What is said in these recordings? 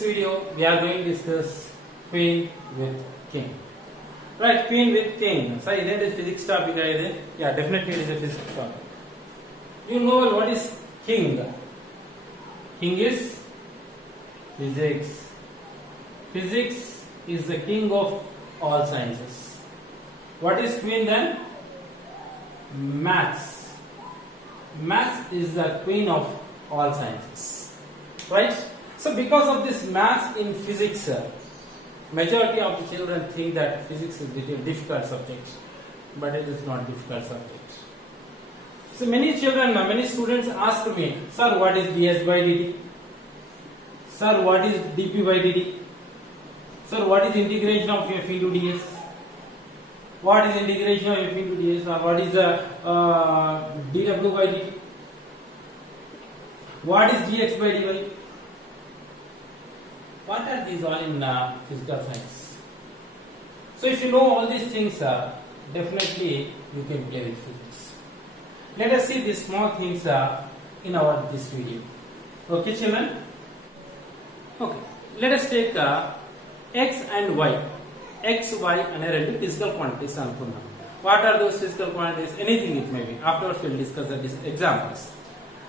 this video, we are going to discuss queen with king. Right, queen with king. So, is it physics topic? Yeah, definitely it is a physics topic. You know what is king? King is physics. Physics is the king of all sciences. What is queen then? Maths. Maths is the queen of all sciences. Right? So because of this maths in physics, majority of the children think that physics is a difficult subject, but it is not difficult subject. So many children, many students ask me, sir, what is ds by dt? Sir, what is dp by dt? Sir, what is integration of f into ds? What is integration of f into ds? Or what is dw by dt? What is dx by dy? What are these all in physical science? So if you know all these things, definitely you can play with physics. Let us see these small things in this video. Okay, children? Okay. Let us take x and y. X, y and a physical quantities. What are those physical quantities? Anything it may be. Afterwards we will discuss the examples.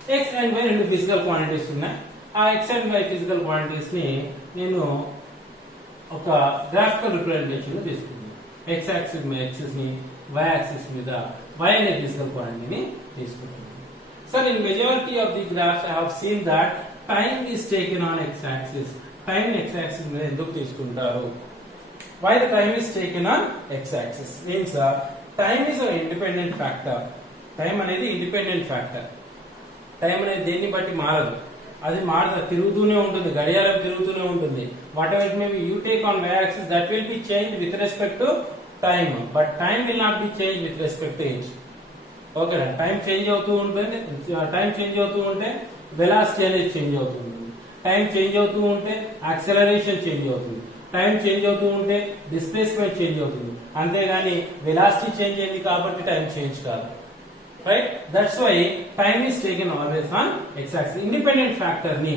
X and y రెండు physical quantities ఉన్నాయి. ఆ x and y physical quantities ని నేను ఒక graphical representation లో తీసుకున్నాను. x axis మీద x ని, y యాక్సిస్ మీద y అనే physical quantity ని తీసుకుంటున్నాను. So in majority of the graphs I have seen that time is taken on x axis. Time x axis మీద ఎందుకు తీసుకుంటారు? Why the time is taken on x axis? Means time is an independent factor. Time అనేది independent factor. Time అనేది దేన్ని బట్టి మారదు, అది మారదు, తిరుగుతూనే ఉంటుంది, గడియారం తిరుగుతూనే ఉంటుంది. Whatever it may be you take on y axis that will be change with respect to time, but time will not be change with respect to age. ఓకేనా? టైం చేంజ్ అవుతూ ఉంటుంది, టైం చేంజ్ అవుతూ ఉంటే వెలాసిటీ అనేది చేంజ్ అవుతుంది, time change అవుతూ ఉంటే acceleration change అవుతుంది, టైం చేంజ్ అవుతూ ఉంటే డిస్ప్లేస్మెంట్ చేంజ్ అవుతుంది. అంతేగాని వెలాసిటీ చేంజ్ అయింది కాబట్టి టైం చేంజ్ కాదు. Right? That's why time is taken always on x-axis. Independent factor ni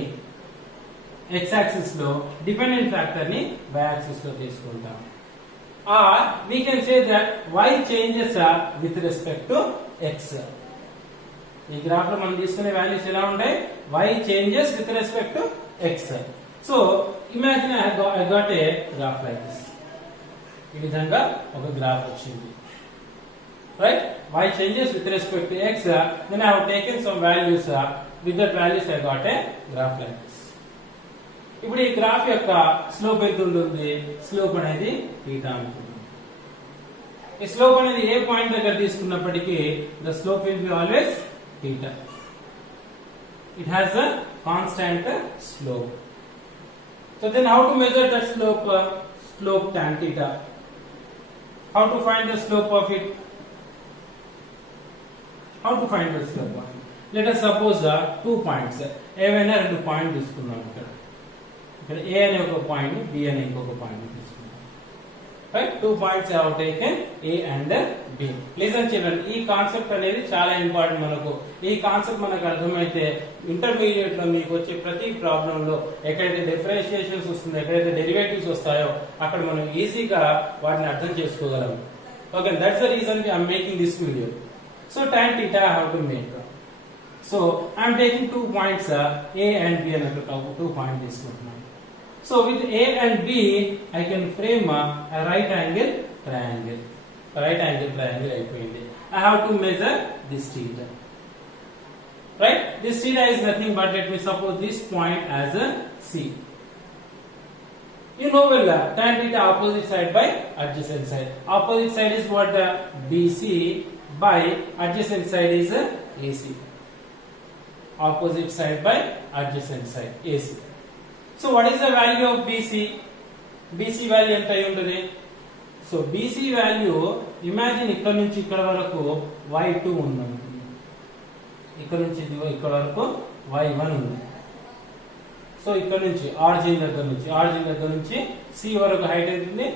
x-axis lo, dependent factor ni y-axis lo తీసుకుంటాం. Or we can say that y changes with respect to x. ఈ గ్రాఫ్ లో మనం తీసుకునే వాల్యూస్ ఎలా ఉంటాయి? y changes with respect to x. So imagine I got a graph like this. ఈ విధంగా ఒక గ్రాఫ్ వచ్చింది. Right? Y changes with respect to x, then I have taken some values, with that values I got a graph like this. ఇప్పుడు ఈ గ్రాఫ్ యొక్క స్లోప్ ఎంత ఉంటుంది? స్లోప్ అనేది θ అనుకుంటుంది. ఈ స్లోప్ అనేది ఏ పాయింట్ దగ్గర తీసుకున్నప్పటికీ the slope will be always θ. It has a constant slope. So then how to measure that slope? Slope tan θ. How to find the slope of it? How to find the slope of it? Let us suppose 2 points. ఏవైనా 2 పాయింట్ తీసుకున్నాం. ఇక్కడ A అనే ఒక point, B అనే ఇంకొక పాయింట్ తీసుకున్నాం. Right? 2 points I have taken A and B. Listen children, ఈ కాన్సెప్ట్ అనేది చాలా ఇంపార్టెంట్ మనకు. ఈ కాన్సెప్ట్ మనకు అర్థమైతే ఇంటర్మీడియట్ లో మీకు వచ్చే ప్రతి ప్రాబ్లం లో ఎక్కడైతే డిఫరెన్షియేషన్స్ వస్తుందో, ఎక్కడైతే డెరివేటివ్స్ వస్తాయో అక్కడ మనం ఈజీగా వాటిని అర్థం చేసుకోగలం. Okay, that's the reason I am making this video. So tan theta I have to make. So I am taking 2 points A and B and 2 points తీసుకుంటున్నాను. So with A and B I can frame a right angle triangle. Right angle triangle అయిపోయింది. I have to measure this theta. Right? This theta is nothing but let me suppose this point as a C. You know well tan theta opposite side by adjacent side. Opposite side is what? BC by adjacent side is AC. Opposite side by adjacent side AC. So what is the value of BC? BC value ఎంత అయి ఉంటుంది? So BC value, imagine ఇక్కడ నుంచి ఇక్కడ వరకు y2 ఉంది. ఇక్కడ నుంచి ఇక్కడ వరకు y1 ఉంది. సో ఇక్కడ నుంచి ఆరిజిన్ దగ్గర నుంచి C వరకు హైట్ అవుతుంది,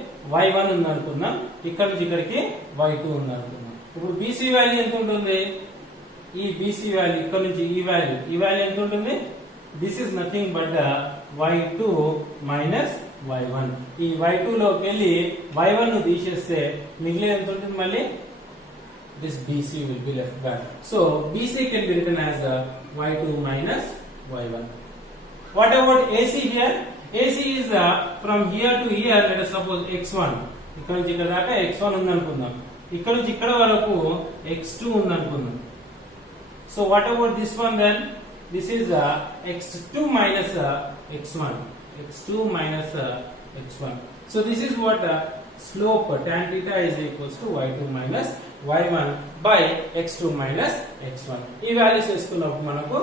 y1 ఉంది అనుకున్నాం. ఇక్కడ నుంచి ఇక్కడికి y2 ఉంది అనుకున్నాం. ఇప్పుడు BC వాల్యూ ఎంత ఉంటుంది? ఈ BC వాల్యూ ఇక్కడ నుంచి ఈ వాల్యూ ఎంత ఉంటుంది? This is nothing but y2 minus y1. ఈ y2 లోకి వెళ్ళి y1 ను తీసేస్తే మిగిలిన ఎంత ఉంటుంది మళ్ళీ this BC will be left back. So BC can be written as y2 minus y1. What about AC here? AC is from here to here. Let us suppose x1. ఇక్కడ నుంచి ఇక్కడ దాకా x1 ఉంది అనుకుందాం. ఇక్కడ నుంచి ఇక్కడ వరకు x2 ఉంది అనుకుందాం. So what about this one then? This is x2 minus x1. x2 minus x1. So this is what slope tan theta is equals to y2 minus y1 by x2 minus x1. ఈ వాల్యూస్ వేసుకున్నప్పుడు మనకు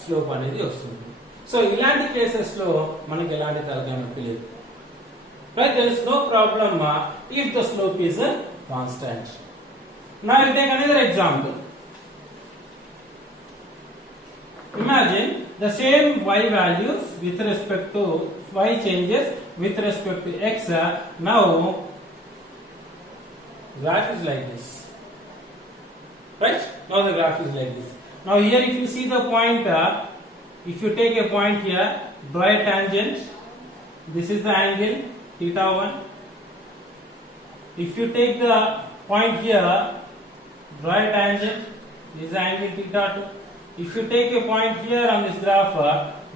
స్లోప్ అనేది వస్తుంది. సో ఇలాంటి కేసెస్ లో మనకి ఎలాంటి తలకాయ నొప్పి లేదు. Right, there is no problem if the slope is constant. Now I will take another example. Imagine the same y values with respect to y changes with respect to x. Now graph is like this. Right? Now the graph is like this. Now here if you see the point, if you take a point here, draw a tangent. This is the angle theta 1. If you take the point here, draw a tangent. This is the angle theta 2. If you take a point here on this graph,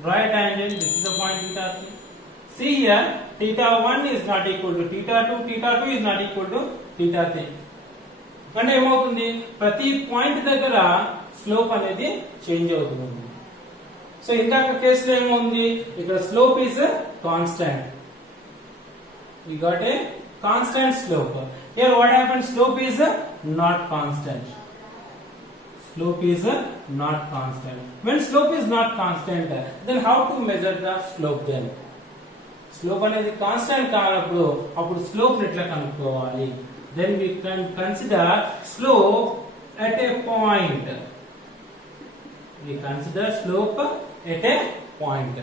draw a tangent. This is the point theta 3. See here, theta 1 is not equal to theta 2. Theta 2 is not equal to theta 3. అంటే ఏమవుతుంది, ప్రతి పాయింట్ దగ్గర స్లోప్ అనేది చేంజ్ అవుతుంది. సో ఇందాక కేసులో ఏమవుతుంది, ఇక్కడ slope is constant. We got a constant slope. Here what happens, slope is not constant. Slope is not constant. When slope is not constant, then how to measure the slope then? Slope అనేది కాన్స్టెంట్ కానప్పుడు అప్పుడు స్లోప్ ఎట్లా కనుక్కోవాలి? Then we can consider slope at a point. We consider slope at a point.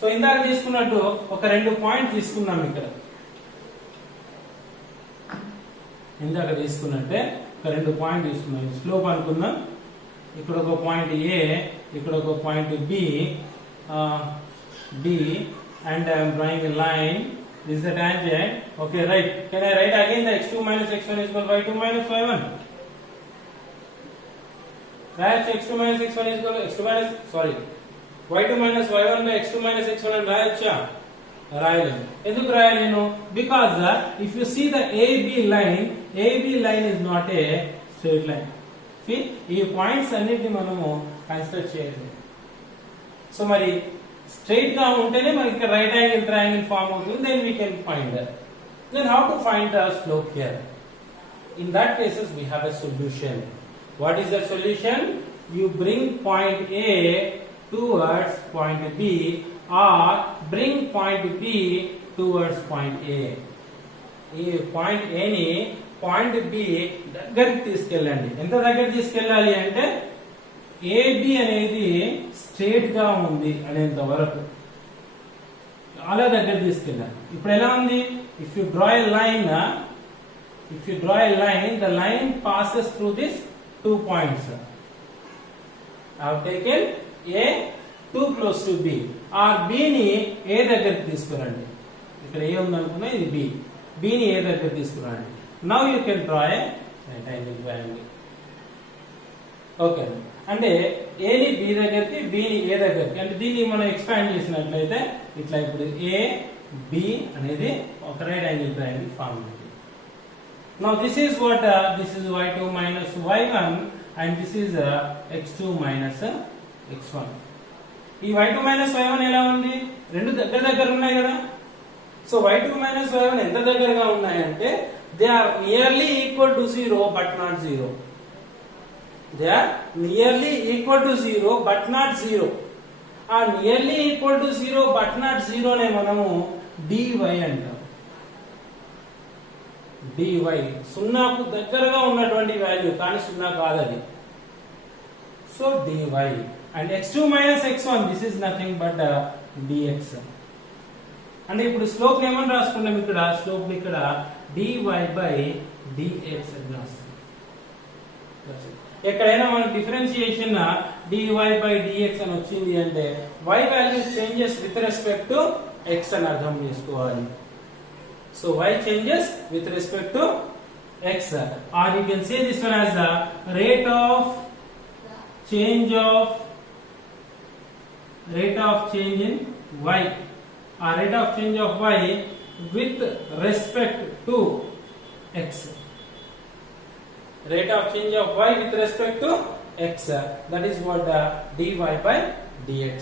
So ఇందాక తీసుకున్నట్టు ఒక రెండు పాయింట్ తీసుకున్నాం. ఇక్కడ ఇందాక తీసుకున్నట్టే ఒక రెండు పాయింట్ తీసుకున్నాం. స్లోప్ అనుకున్నాం. ఇక్కడ ఒక పాయింట్ ఏ, ఇక్కడ ఒక point B, and I am drawing a line. This is the tangent. Okay, right. Can I write again the x2 minus x1 is equal to y2 minus y1? Right, x2 minus x1 is equal to y2 minus y1 by x2 minus x1 అని రాయొచ్చా? రాయలేను. ఎందుకు రాయలేను? Because if you see the AB line is not a straight line. See, ఈ పాయింట్స్ అన్నిటిని మనము కన్సిడర్ చేయాలి. సో మరి స్ట్రైట్ గా ఉంటేనే మనకి రైట్ యాంగిల్ ట్రయాంగిల్ ఫామ్ అవుతుంది. Then we can find that. Then how to find the slope here? In that cases we have a solution. What is the solution? You bring point A towards point B or bring point B towards point A. ఈ point A ని point B దగ్గరికి తీసుకెళ్ళండి. ఎంత దగ్గర తీసుకెళ్ళాలి అంటే AB అనేది స్ట్రైట్ గా ఉంది అనేంత వరకు అలా దగ్గర తీసుకెళ్ళాలి. ఇప్పుడు ఎలా ఉంది? If you draw a line, the line passes through these 2 points. I have taken A too close to B. or B ని A దగ్గరికి తీసుకురండి. ఇక్కడ A ఉంది అనుకున్నా, ఇది B. B ని A దగ్గరికి తీసుకురండి. Now you can draw a right angle triangle. Okay, అంటే A ని B దగ్గరికి, B ని A దగ్గరికి, అంటే దీన్ని మనం ఎక్స్పాండ్ చేసినట్లయితే ఇట్లా ఇప్పుడు A B అనేది ఒక రైట్ యాంగిల్ ట్రయాంగిల్ ఫార్మ్ అవుతుంది. Now this is what this is y2 minus y1 and this is x2 minus x1. ఈ y2 minus y1 ఎలా ఉంది? రెండు దగ్గర ఉన్నాయి కదా. సో y2 minus y1 ఎంత దగ్గరగా ఉన్నాయంటే they are nearly equal to 0 but not 0. They are nearly equal to 0 but not 0. ఆ nearly equal to 0 but not 0 నే మనము dy అంటాం. dy సున్నాకు దగ్గరగా ఉన్నటువంటి వాల్యూ కానీ సున్నా కాదు అది. So dy and x2 minus x1 this is nothing but dx. అంటే ఇప్పుడు స్లోప్ ఏమని రాసుకుంటాం? ఇక్కడ స్లోప్ ఇక్కడ dy by dx అని రాస్తాం. ఎక్కడైనా మనకు డిఫరెన్షియేషన్ dy by dx అని వచ్చింది అంటే y value changes with respect to x అని అర్థం చేసుకోవాలి. So y changes with respect to x, or you can say this one as the rate of change in y, or rate of change of y with respect to x. Rate of change of y with respect to x, that is what dy by dx.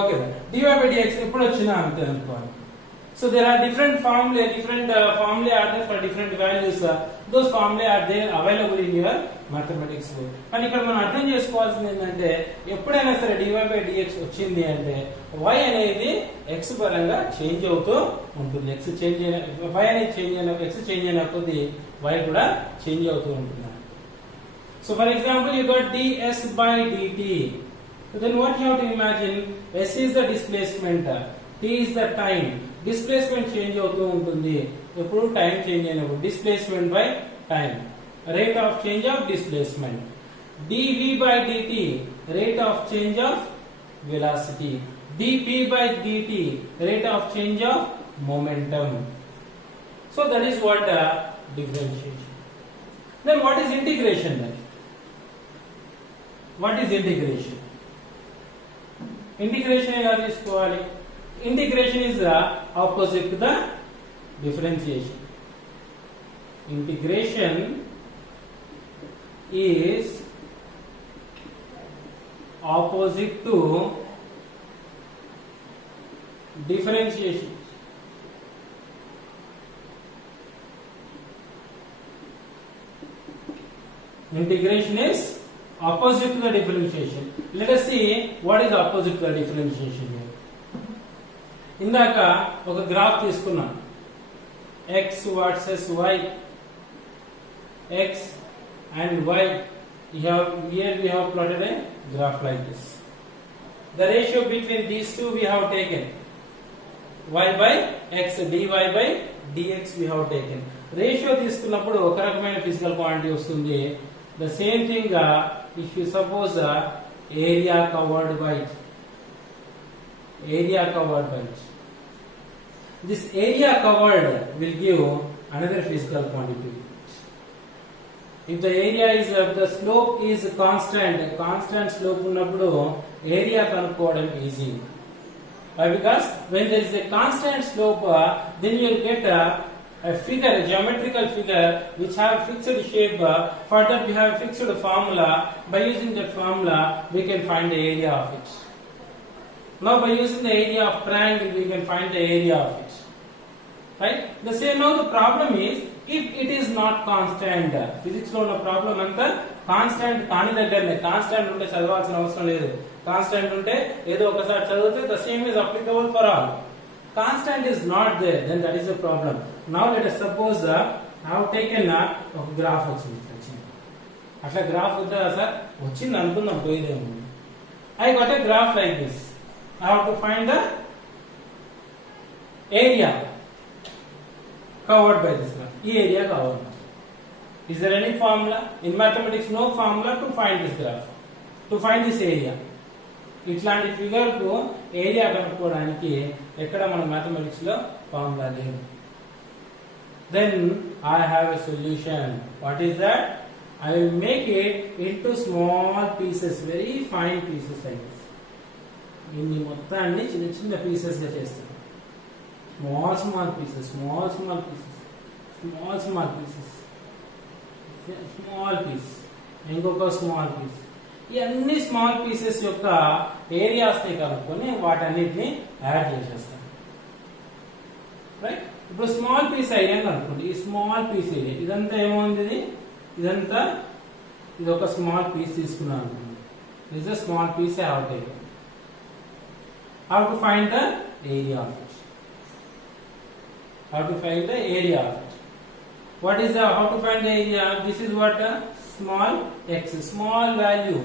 Okay, dy by dx ఎప్పుడు వచ్చినా అంతే అనుకోవాలి. So there are different formulae are there for different values. Those formulae are there available in your mathematics book. కానీ ఇక్కడ మనం అర్థం చేసుకోవాల్సింది ఏంటంటే ఎప్పుడైనా సరే dy by dx వచ్చింది అంటే y అనేది x పరంగా చేంజ్ అవుతూ ఉంటుంది. x చేంజ్ అయిన y అనేది చేంజ్ అయిన x చేంజ్ అయిన కొద్దీ y కూడా చేంజ్ అవుతూ ఉంటుంది. So for example you got ds by dt. So then what you have to imagine, s is the displacement, t is the time. Displacement change అవుతూ ఉంటుంది. ఎప్పుడు టైం చేంజ్ అయినప్పుడు displacement by time, rate of change of displacement. dv by dt, rate of change of velocity. dp by dt, rate of change of momentum. So that is what differentiation. Then what is integration then? What is integration? Integration ఎలా తీసుకోవాలి? Integration is the opposite to the differentiation. Integration is opposite to differentiation. Integration is opposite to the differentiation. Let us see what is opposite to the differentiation here. ఇందాక ఒక గ్రాఫ్ తీసుకున్నాం, x versus y, x and y. Here we have plotted a graph like this. The ratio between these two we have taken y by x, dy by dx we have taken. Ratio తీసుకున్నప్పుడు ఒక రకమైన physical quantity వస్తుంది. The same thing if you suppose area covered by it. This area covered will give another physical quantity. If the area is the slope is constant slope ఉన్నప్పుడు area కనుక్కోవడం easy. Why? Because when there is a constant slope, then you will get a figure, a geometrical figure which have fixed shape. For that we have fixed formula. By using that formula we can find the area of it. Now by using the area of triangle we can find the area of it. Right? The same. Now the problem is if it is not constant. Physics లో ఉన్న ప్రాబ్లం అంతా కాన్స్టాంట్ కాని దగ్గరనే. కాన్స్టాంట్ ఉంటే చదవాల్సిన అవసరం లేదు. కాన్స్టాంట్ ఉంటే ఏదో ఒకసారి చదివితే the same is applicable for all. Constant is not there, then that is the problem. Now let us suppose I have taken a graph వచ్చింది. అట్లా గ్రాఫ్ ఉందా సార్? వచ్చింది అనుకుందాం, పోయేదేమో. I got a graph like this. I have to find the area covered by this graph. ఈ area covered. Is there any formula? In mathematics no formula to find this graph, to find this area. ఇట్లాంటి ఫిగర్ కు ఏరియా కనుక్కోవడానికి ఎక్కడ మన మ్యాథమెటిక్స్ లో ఫార్ములా లేదు. Then I have a solution. What is that? I will make it into small pieces, very fine pieces like this. దీన్ని మొత్తాన్ని చిన్న చిన్న పీసెస్ గా చేస్తాను. small pieces, ఇంకొక స్మాల్ పీస్. ఈ అన్ని స్మాల్ పీసెస్ యొక్క ఏరియాస్ ని కనుక్కొని వాటన్నిటిని యాడ్ చేసేస్తాను. రైట్? ఇప్పుడు స్మాల్ పీస్ అయ్యాను అనుకోండి. ఈ స్మాల్ పీస్ ఏరియా ఇదంతా ఏమవుతుంది? ఇదంతా ఇది ఒక స్మాల్ పీస్ తీసుకున్నాను అనుకోండి. This is small peace I have taken. How to find the area of it? How to find the area of it? What is the how to find the area? This is what small x, small value,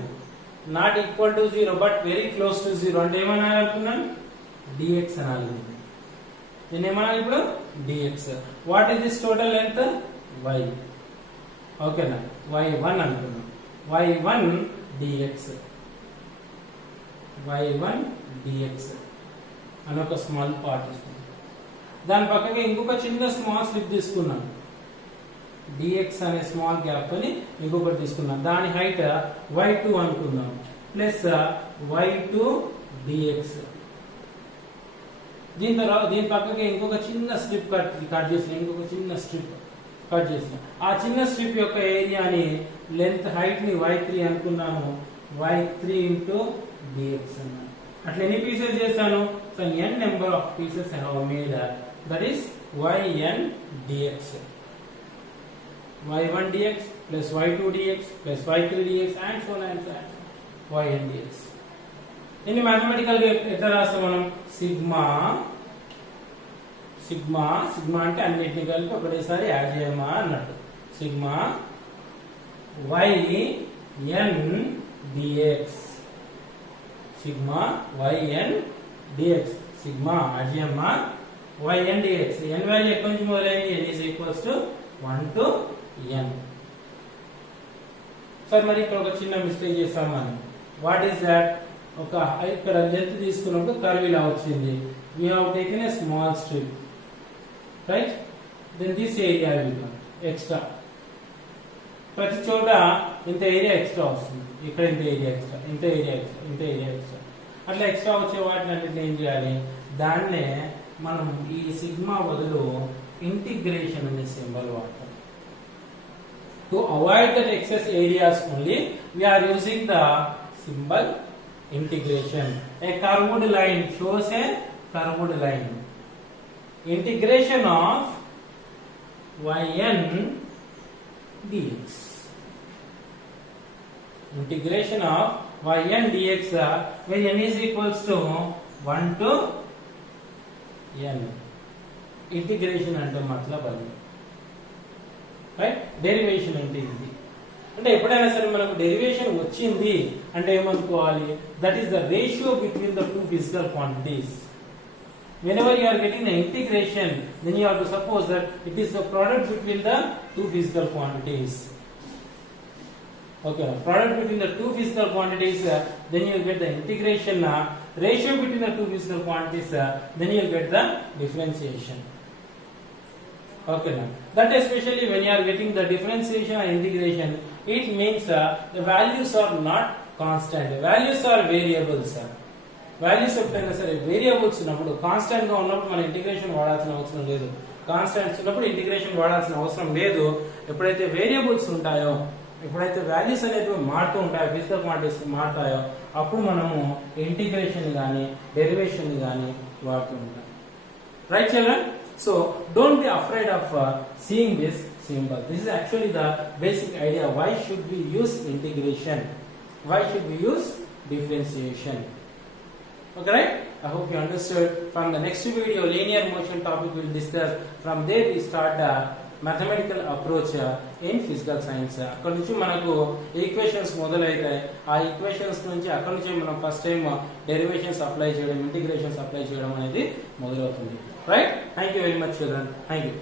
not equal to 0 but very close to 0. అంటే ఏమనాలి అనుకున్నాను? dx అనాలి. దీన్ని ఏమనాలి ఇప్పుడు? dx. What is this total length? y. ఓకేనా, y1 అనుకున్నాం. y1 dx అని ఒక స్మాల్ పార్ట్ ఇస్తుంది. దాని పక్కకి ఇంకొక చిన్న స్మాల్ స్లిప్ తీసుకున్నాం. dx అనే స్మాల్ గ్యాప్ ని ఇంకొకటి తీసుకున్నాం. దాని హైట్ y2 అనుకుందాం, ప్లస్ y2 dx. దీని పక్కకి ఇంకొక చిన్న స్ట్రిప్ కట్ చేసిన, ఆ చిన్న స్ట్రిప్ యొక్క ఏరియాని లెంత్ హైట్ ని y3 అనుకున్నాను. y3 ఇంటూ dx అన్నాను. అట్లా ఎన్ని పీసెస్ చేశాను? So n number of pieces I have made, that is yn dx. y1 dx plus y2 dx plus y3 dx and so on and so on. yn dx. దీన్ని మ్యాథమెటికల్ గా ఎట్లా రాస్తాం మనం? సిగ్మా అంటే అన్నిటిని కలిపి ఒకటేసారి యాడ్ చేయమా అన్నట్టు. Sigma yn dx, sigma yn dx, sigma add చేయమా yn dx. n వాల్యూ ఎక్కడి నుంచి మొదలైంది? n is equals to 1 to n. Sir మరి ఇక్కడ ఒక చిన్న మిస్టేక్ చేస్తాం మనం. What is that? ఒక ఇక్కడ లెంత్ తీసుకున్నప్పుడు కర్వ్ ఇలా వచ్చింది. we have taken a small strip, right? then this area will come extra. ప్రతి చోట ఇంత ఏరియా ఎక్స్ట్రా వస్తుంది. ఇక్కడ ఇంత ఏరియా ఎక్స్ట్రా, ఇంత ఏరియా ఎక్స్ట్రా. అట్లా ఎక్స్ట్రా వచ్చే వాటిని అన్నింటినీ ఏం చేయాలి? దాన్నే మనం ఈ సిగ్మా బదులు ఇంటిగ్రేషన్ అనే సింబల్ వాడతాం. To avoid that excess areas only, we are using the symbol integration. A curved line shows a curved line. Integration of yn dx. Integration of yn dx where n is equals to 1 to n. Integration అంటే మతలబ్ అది, right? Derivation అంటే ఇది. అంటే ఎప్పుడైనా సరే మనకు డెరివేషన్ వచ్చింది అంటే ఏమనుకోవాలి? That is the ratio between the two physical quantities. whenever you are getting the integration, then you have to suppose that it is the product between the two physical quantities. Okay, product between the two physical quantities, then you will get the integration. Ratio between the two physical quantities, then you will get the differentiation. Okay, now that especially when you are getting the differentiation and integration, it means the values are not constant, the values are variables. Values ఎప్పుడైనా సరే వేరియబుల్స్ ఉన్నప్పుడు, కాన్స్టెంట్ గా ఉన్నప్పుడు మన ఇంటిగ్రేషన్ వాడాల్సిన అవసరం లేదు. కాన్స్టెంట్స్ ఉన్నప్పుడు ఇంటిగ్రేషన్ వాడాల్సిన అవసరం లేదు. ఎప్పుడైతే వేరియబుల్స్ ఉంటాయో, ఎప్పుడైతే వాల్యూస్ అనేవి మారుతూ ఉంటాయో, ఫిజికల్ క్వాంటిటీస్ మారుతాయో, అప్పుడు మనము ఇంటిగ్రేషన్ కానీ డెరివేషన్ కానీ వాడుతూ ఉంటాం. Right children? So don't be afraid of seeing this symbol. This is actually the basic idea. Why should we use integration? Why should we use differentiation? Okay, right? I hope you understood. From the next video, linear motion topic we will discuss. From there we start mathematical approach in physical science. అక్కడ నుంచి మనకు ఈక్వేషన్స్ మొదలైతాయి. ఆ ఈక్వేషన్స్ నుంచి అక్కడ నుంచి మనం first time derivations apply చేయడం, ఇంటిగ్రేషన్స్ అప్లై చేయడం అనేది మొదలవుతుంది. Right? Thank you very much children. Thank you.